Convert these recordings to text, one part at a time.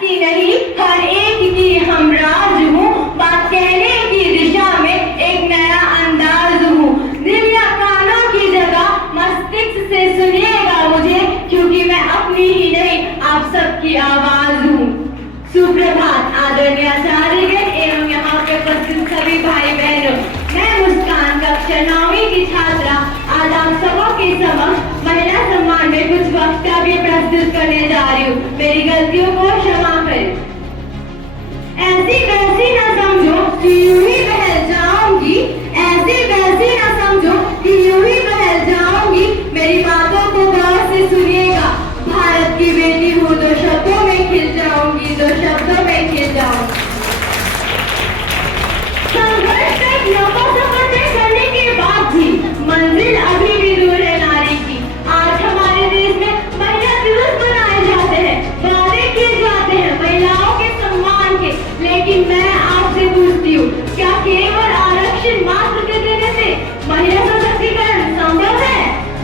की नहीं, हर एक की हमराज हूँ। बात कहने की दिशा में एक नया अंदाज हूँ। दिल या कानों की जगह मस्तिष्क से सुनिएगा मुझे, क्योंकि मैं अपनी ही नहीं आप सबकी आवाज हूँ। सुप्रभात आदरणीय आचार्यगण एवं यहाँ पे उपस्थित सभी भाई बहनों। मैं मुस्कान कक्षा 9वीं की छात्रा आज आप सबों के समक्ष महिला सम्मान में कुछ वक्तव्य प्रस्तुत करने जा रही हूँ। मेरी गलतियों को क्षमा करें। ऐसी वैसी न समझो कि यूं ही बहल जाऊंगी, ऐसी वैसी न समझो कि यूं ही बहल जाऊंगी। मेरी बातों को गौर से सुनिएगा। भारत की बेटी हूँ, दो शब्दों में खिल जाऊंगी, दो शब्दों में खिल जाऊंगी। संघर्ष तक लंबा सफर तय करने के बाद भी मंजिल अभी भी दूर है नारी की। आज हमारे देश में महिला दिवस मनाए जाते हैं, वादे किए जाते हैं महिलाओं के सम्मान के, लेकिन मैं आपसे पूछती हूँ, क्या केवल आरक्षण मात्र के देने से महिला सशक्तिकरण संभव है?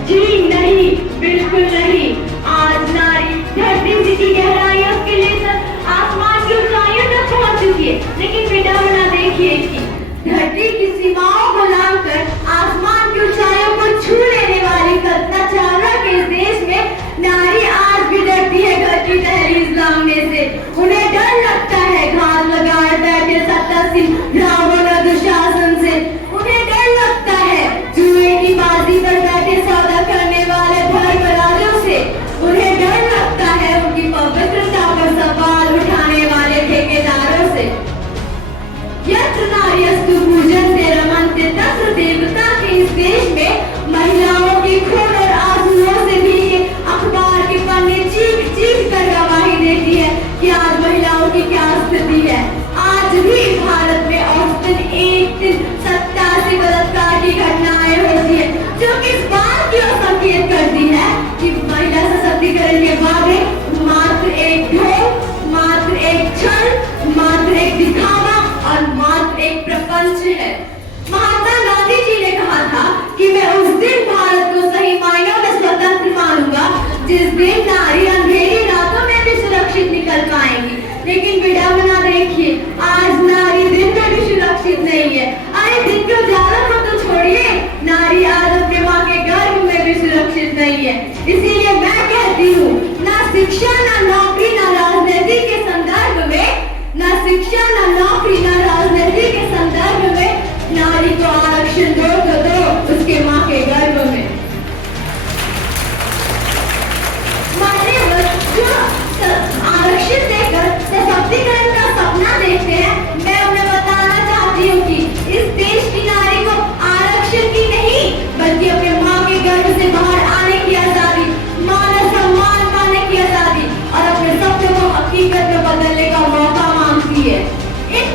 जी नहीं, बिल्कुल नहीं। आज नारी धरती की गहराइयों के लिए आसमान की ऊंचाइयों तक पहुंच चुकी है, लेकिन बेटा बना देखिए कि धरती की सीमाओं को लांघकर आसमान की ऊंचाइयों को छू लेने वाली कल्पना चावला के इस देश में नारी आज भी डरती है घर की दहलीज लांघने से। उन्हें डर लगता है घात लगाए बैठे सत्तासीन रावण और दुशासन से। उन्हें डर लगता है जुए की बाजी पर बैठे सौदा करने वाले धर्मराजों से। उन्हें डर लगता है उनकी पवित्रता पर सवाल उठाने वाले ठेकेदारों से। यत्र नार्यस्तु पूजन्ते रमन्ते तत्र देवता के इस देश में महिलाओं की खून और आंसुओं से भीगे अखबार के पन्ने चीख चीख कर गवाही देती है कि आज महिलाओं की क्या स्थिति है। आज भी भारत में औसतन एक दिन 87 बलात्कार की घटनाएं होती है, जो कि इस बात की ओर संकेत करती है कि महिला सशक्तिकरण के वादे मात्र एक ढोंग, मात्र एक छल, मात्र एक दिखावा और मात्र एक प्रपंच है। महात्मा गांधी जी ने कहा था कि मैं उस दिन भारत को सही मायनों में स्वतंत्र मानूंगा जिस दिन नारी अंधेरी रातों में भी सुरक्षित निकल पाएंगी। लेकिन बेटा बना देखिए, आज नारी दिन में भी सुरक्षित नहीं है। अरे दिन के उजालों को तो छोड़िए, नारी आज अपने माँ के गर्भ में भी सुरक्षित नहीं है। इसीलिए मैं कहती हूँ, ना शिक्षा, ना नौकरी, ना राजनीति के संदर्भ में, ना शिक्षा, ना नौकरी, ना राजनीति के संदर्भ में नारी को आरक्षण दो तो दो उसके माँ के गर्भ में। जो आरक्षण देकर सशक्तिकरण का सपना देखते हैं, मैं उन्हें बताना चाहती हूँ कि इस देश की नारी को आरक्षण की नहीं, बल्कि अपने माँ के गर्भ से बाहर आने की आजादी, मानव सम्मान पाने की आजादी और अपने सपनों को हकीकत में बदलने का मौका मांगती है। इन